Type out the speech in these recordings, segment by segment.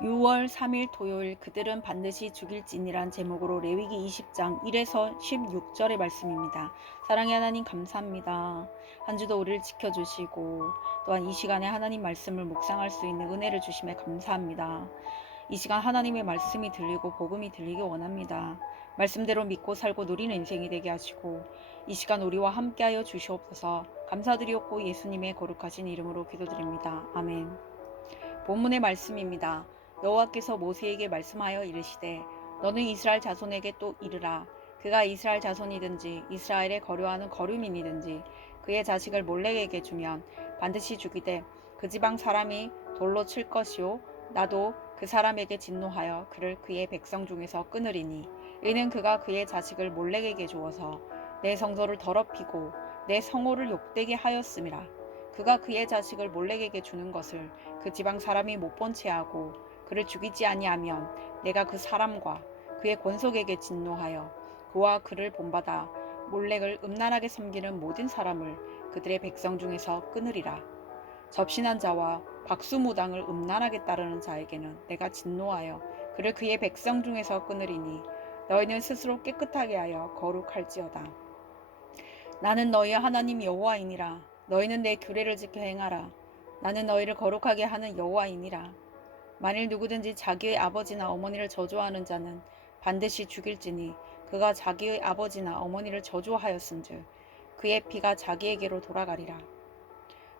6월 3일 토요일 그들은 반드시 죽일지니란 제목으로 레위기 20장 1에서 16절의 말씀입니다. 사랑의 하나님 감사합니다. 한 주도 우리를 지켜주시고 또한 이 시간에 하나님 말씀을 묵상할 수 있는 은혜를 주심에 감사합니다. 이 시간 하나님의 말씀이 들리고 복음이 들리기 원합니다. 말씀대로 믿고 살고 누리는 인생이 되게 하시고 이 시간 우리와 함께하여 주시옵소서. 감사드리옵고 예수님의 거룩하신 이름으로 기도드립니다. 아멘. 본문의 말씀입니다. 여호와께서 모세에게 말씀하여 이르시되 너는 이스라엘 자손에게 또 이르라. 그가 이스라엘 자손이든지 이스라엘에 거류하는 거류민이든지 그의 자식을 몰렉에게 주면 반드시 죽이되 그 지방 사람이 돌로 칠 것이요 나도 그 사람에게 진노하여 그를 그의 백성 중에서 끊으리니 이는 그가 그의 자식을 몰렉에게 주어서 내 성소를 더럽히고 내 성호를 욕되게 하였음이라. 그가 그의 자식을 몰렉에게 주는 것을 그 지방 사람이 못 본 채 하고 그를 죽이지 아니하면 내가 그 사람과 그의 권속에게 진노하여 그와 그를 본받아 몰렉을 음란하게 섬기는 모든 사람을 그들의 백성 중에서 끊으리라. 접신한 자와 박수무당을 음란하게 따르는 자에게는 내가 진노하여 그를 그의 백성 중에서 끊으리니 너희는 스스로 깨끗하게 하여 거룩할지어다. 나는 너희의 하나님 여호와이니라. 너희는 내 규례를 지켜 행하라. 나는 너희를 거룩하게 하는 여호와이니라. 만일 누구든지 자기의 아버지나 어머니를 저주하는 자는 반드시 죽일지니 그가 자기의 아버지나 어머니를 저주하였은즉 그의 피가 자기에게로 돌아가리라.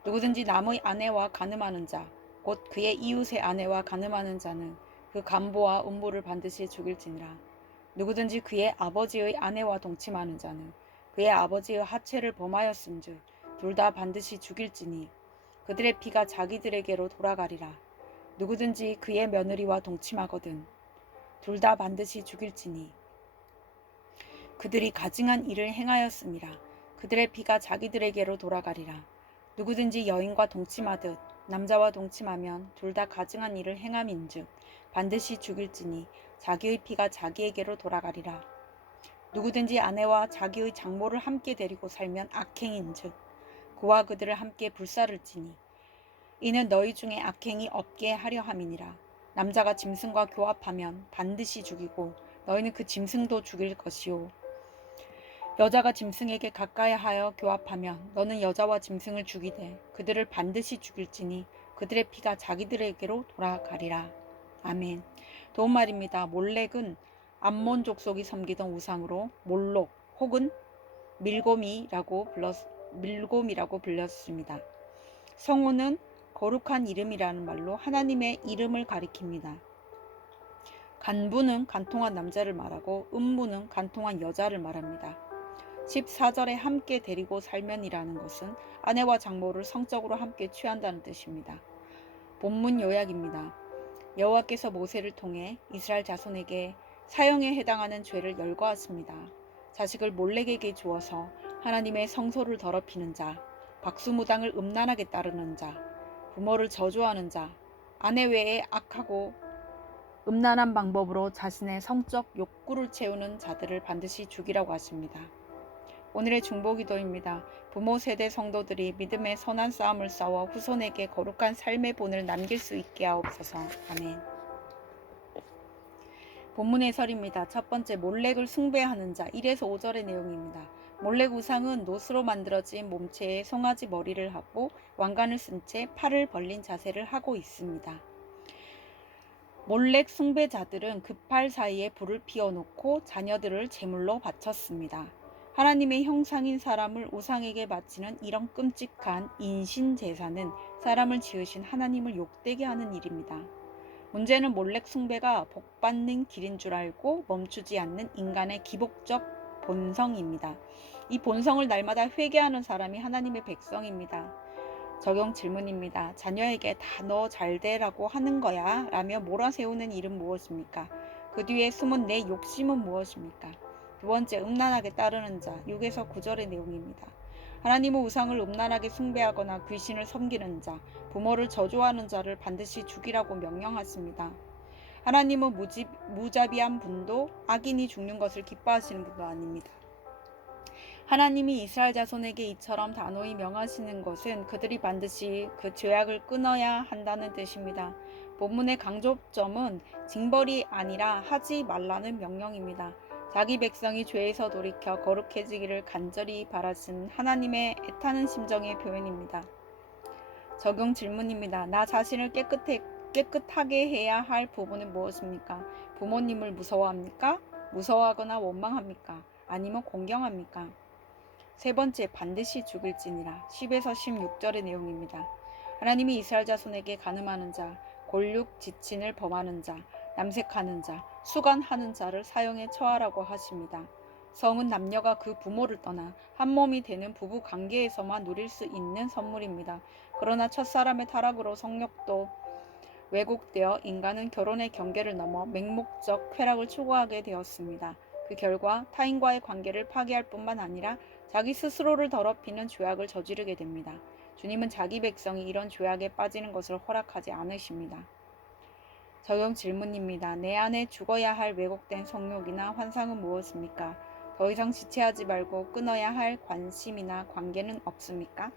누구든지 남의 아내와 간음하는 자, 곧 그의 이웃의 아내와 간음하는 자는 그 간보와 음부를 반드시 죽일지니라. 누구든지 그의 아버지의 아내와 동침하는 자는 그의 아버지의 하체를 범하였은즉 둘 다 반드시 죽일지니 그들의 피가 자기들에게로 돌아가리라. 누구든지 그의 며느리와 동침하거든 둘 다 반드시 죽일지니 그들이 가증한 일을 행하였음이라. 그들의 피가 자기들에게로 돌아가리라. 누구든지 여인과 동침하듯 남자와 동침하면 둘 다 가증한 일을 행함인즉 반드시 죽일지니 자기의 피가 자기에게로 돌아가리라. 누구든지 아내와 자기의 장모를 함께 데리고 살면 악행인즉 그와 그들을 함께 불사를지니 이는 너희 중에 악행이 없게 하려 함이니라. 남자가 짐승과 교합하면 반드시 죽이고 너희는 그 짐승도 죽일 것이요 여자가 짐승에게 가까이 하여 교합하면 너는 여자와 짐승을 죽이되 그들을 반드시 죽일지니 그들의 피가 자기들에게로 돌아가리라. 아멘. 도움말입니다. 몰렉은 암몬 족속이 섬기던 우상으로 몰록 혹은 밀곰이라고 불렸습니다. 성호는 거룩한 이름이라는 말로 하나님의 이름을 가리킵니다. 간부는 간통한 남자를 말하고 음부는 간통한 여자를 말합니다. 14절에 함께 데리고 살면이라는 것은 아내와 장모를 성적으로 함께 취한다는 뜻입니다. 본문 요약입니다. 여호와께서 모세를 통해 이스라엘 자손에게 사형에 해당하는 죄를 열거하십니다. 자식을 몰렉에게 주어서 하나님의 성소를 더럽히는 자, 박수무당을 음란하게 따르는 자, 부모를 저주하는 자, 아내 외에 악하고 음란한 방법으로 자신의 성적 욕구를 채우는 자들을 반드시 죽이라고 하십니다. 오늘의 중보기도입니다. 부모 세대 성도들이 믿음의 선한 싸움을 싸워 후손에게 거룩한 삶의 본을 남길 수 있게 하옵소서. 아멘. 본문 해설입니다. 첫 번째, 몰렉을 숭배하는 자 1에서 5절의 내용입니다. 몰렉 우상은 노스로 만들어진 몸체에 송아지 머리를 하고 왕관을 쓴 채 팔을 벌린 자세를 하고 있습니다. 몰렉 숭배자들은 그팔 사이에 불을 피워놓고 자녀들을 제물로 바쳤습니다. 하나님의 형상인 사람을 우상에게 바치는 이런 끔찍한 인신제사는 사람을 지으신 하나님을 욕되게 하는 일입니다. 문제는 몰렉 숭배가 복받는 길인 줄 알고 멈추지 않는 인간의 기복적 본성입니다. 이 본성을 날마다 회개하는 사람이 하나님의 백성입니다. 적용 질문입니다. 자녀에게 다 너 잘되라고 하는 거야 라며 몰아세우는 일은 무엇입니까? 그 뒤에 숨은 내 욕심은 무엇입니까? 두 번째, 음란하게 따르는 자 6에서 9절의 내용입니다. 하나님의 우상을 음란하게 숭배하거나 귀신을 섬기는 자, 부모를 저주하는 자를 반드시 죽이라고 명령하십니다. 하나님은 무자비한 분도 악인이 죽는 것을 기뻐하시는 분도 아닙니다. 하나님이 이스라엘 자손에게 이처럼 단호히 명하시는 것은 그들이 반드시 그 죄악을 끊어야 한다는 뜻입니다. 본문의 강조점은 징벌이 아니라 하지 말라는 명령입니다. 자기 백성이 죄에서 돌이켜 거룩해지기를 간절히 바라신 하나님의 애타는 심정의 표현입니다. 적용 질문입니다. 나 자신을 깨끗하게 해야 할 부분은 무엇입니까? 부모님을 무서워합니까? 무서워하거나 원망합니까? 아니면 공경합니까? 세 번째, 반드시 죽일지니라. 10에서 16절의 내용입니다. 하나님이 이스라엘 자손에게 간음하는 자, 골육 지친을 범하는 자, 남색하는 자, 수간하는 자를 사형에 처하라고 하십니다. 성은 남녀가 그 부모를 떠나 한 몸이 되는 부부 관계에서만 누릴 수 있는 선물입니다. 그러나 첫사람의 타락으로 성욕도 왜곡되어 인간은 결혼의 경계를 넘어 맹목적 쾌락을 추구하게 되었습니다. 그 결과 타인과의 관계를 파괴할 뿐만 아니라 자기 스스로를 더럽히는 죄악을 저지르게 됩니다. 주님은 자기 백성이 이런 죄악에 빠지는 것을 허락하지 않으십니다. 적용 질문입니다. 내 안에 죽어야 할 왜곡된 성욕이나 환상은 무엇입니까? 더 이상 지체하지 말고 끊어야 할 관심이나 관계는 없습니까?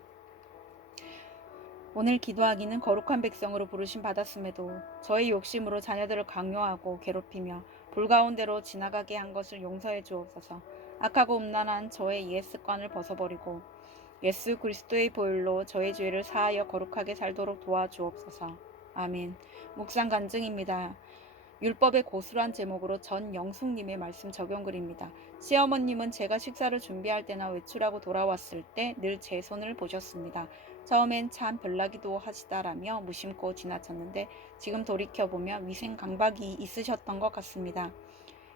오늘 기도하기는 거룩한 백성으로 부르심 받았음에도 저의 욕심으로 자녀들을 강요하고 괴롭히며 불가운데로 지나가게 한 것을 용서해 주옵소서. 악하고 음란한 저의 옛 습관을 벗어버리고 예수 그리스도의 보혈로 저의 죄를 사하여 거룩하게 살도록 도와주옵소서. 아멘. 묵상 간증입니다. 율법의 고수란 제목으로 전영숙님의 말씀 적용글입니다. 시어머님은 제가 식사를 준비할 때나 외출하고 돌아왔을 때 늘 제 손을 보셨습니다. 처음엔 참 별나기도 하시다라며 무심코 지나쳤는데 지금 돌이켜보면 위생 강박이 있으셨던 것 같습니다.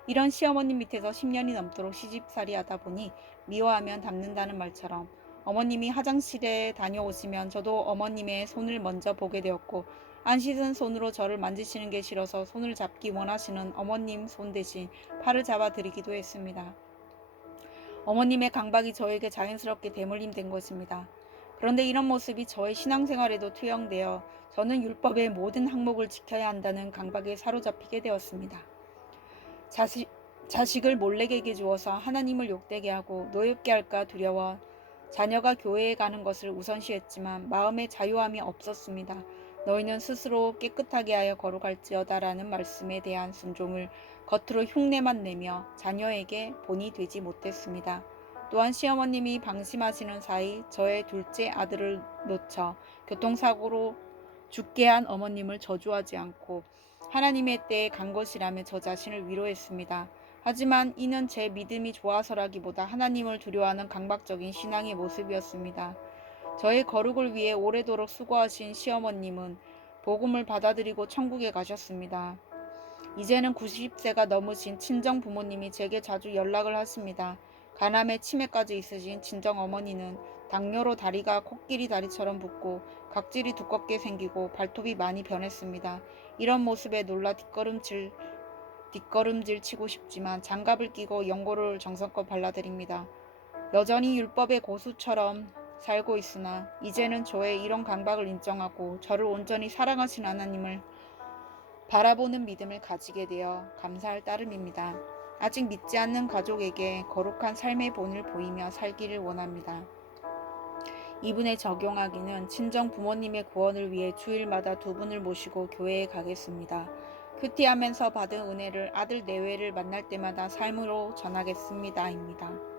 이런 시어머님 밑에서 10년이 넘도록 시집살이 하다 보니 미워하면 닮는다는 말처럼 어머님이 화장실에 다녀오시면 저도 어머님의 손을 먼저 보게 되었고 안 씻은 손으로 저를 만지시는 게 싫어서 손을 잡기 원하시는 어머님 손 대신 팔을 잡아드리기도 했습니다. 어머님의 강박이 저에게 자연스럽게 대물림된 것입니다. 그런데 이런 모습이 저의 신앙생활에도 투영되어 저는 율법의 모든 항목을 지켜야 한다는 강박에 사로잡히게 되었습니다. 자식을 몰래에게 주어서 하나님을 욕되게 하고 노엽게 할까 두려워 자녀가 교회에 가는 것을 우선시했지만 마음의 자유함이 없었습니다. 너희는 스스로 깨끗하게 하여 거룩할지어다 라는 말씀에 대한 순종을 겉으로 흉내만 내며 자녀에게 본이 되지 못했습니다. 또한 시어머님이 방심하시는 사이 저의 둘째 아들을 놓쳐 교통사고로 죽게 한 어머님을 저주하지 않고 하나님의 때에 간 것이라며 저 자신을 위로했습니다. 하지만 이는 제 믿음이 좋아서라기보다 하나님을 두려워하는 강박적인 신앙의 모습이었습니다. 저의 거룩을 위해 오래도록 수고하신 시어머님은 복음을 받아들이고 천국에 가셨습니다. 이제는 90세가 넘으신 친정 부모님이 제게 자주 연락을 하십니다. 간암에 치매까지 있으신 친정 어머니는 당뇨로 다리가 코끼리 다리처럼 붓고 각질이 두껍게 생기고 발톱이 많이 변했습니다. 이런 모습에 놀라 뒷걸음질 치고 싶지만 장갑을 끼고 연고를 정성껏 발라드립니다. 여전히 율법의 고수처럼 살고 있으나 이제는 저의 이런 강박을 인정하고 저를 온전히 사랑하신 하나님을 바라보는 믿음을 가지게 되어 감사할 따름입니다. 아직 믿지 않는 가족에게 거룩한 삶의 본을 보이며 살기를 원합니다. 이분에 적용하기는 친정 부모님의 구원을 위해 주일마다 2분을 모시고 교회에 가겠습니다. 큐티하면서 받은 은혜를 아들 내외를 만날 때마다 삶으로 전하겠습니다. 입니다.